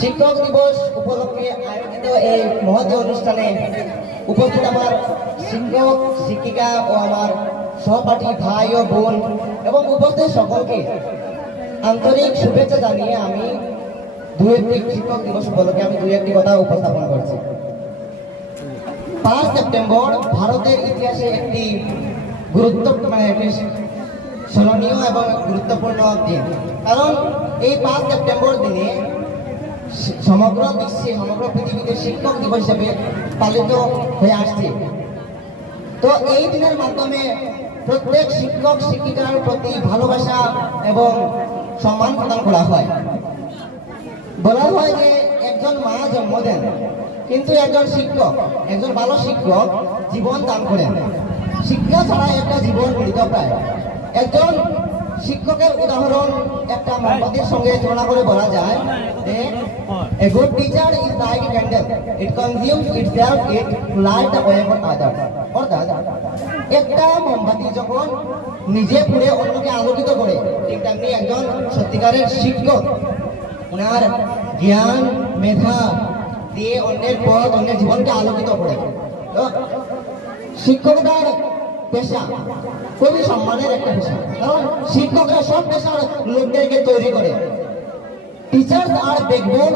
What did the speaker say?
শিক্ষক দিবস উপলক্ষে আয়োজিত এই মহৎ অনুষ্ঠানে উপস্থিত আমার শিক্ষক শিক্ষিকা ও আমার সহপাঠী ভাই ও বোন এবং উপস্থিত সকলকে আন্তরিক শুভেচ্ছা জানিয়ে আমি শিক্ষক দিবস উপলক্ষে আমি দুই একটি কথা উপস্থাপন করছি। 5 সেপ্টেম্বর ভারতের ইতিহাসে একটি স্মরণীয় এবং গুরুত্বপূর্ণ দিন। কারণ এই 5 সেপ্টেম্বর দিনে সমগ্র বিশ্বে সমগ্র পৃথিবীতে শিক্ষক দিবস হিসেবে পালিত হয়ে আসছে। তো এই দিনের মাধ্যমে প্রত্যেক শিক্ষক শিক্ষিকার প্রতি ভালোবাসা এবং সম্মান প্রদান করা হয়। বলা হয় যে একজন মা জন্ম দেন, কিন্তু একজন ভালো শিক্ষক জীবন দান করেন। শিক্ষা ছাড়া একটা জীবন মৃত প্রায়। একজন শিক্ষকের উদাহরণ একটা মোমবাতির সঙ্গে তুলনা করে বলা যায় যে a good teacher is like a candle, it consumes itself, it light the way for others. অর্থাৎ একটা মোমবাতি যখন নিজে পুড়ে অন্যকে আলোকিত করে, ঠিক তেমনি একজন সত্যিকারের শিক্ষক ওনার জ্ঞান মেধা দিয়ে অন্যের পথ অন্যের জীবনকে আলোকিত করে। তো শিক্ষকতার পেশা খুবই সম্মানের একটা পেশা, কারণ শিক্ষকরা সব পেশার লোকদেরকে তৈরি করে। টিচার্স আর ব্যাকবোন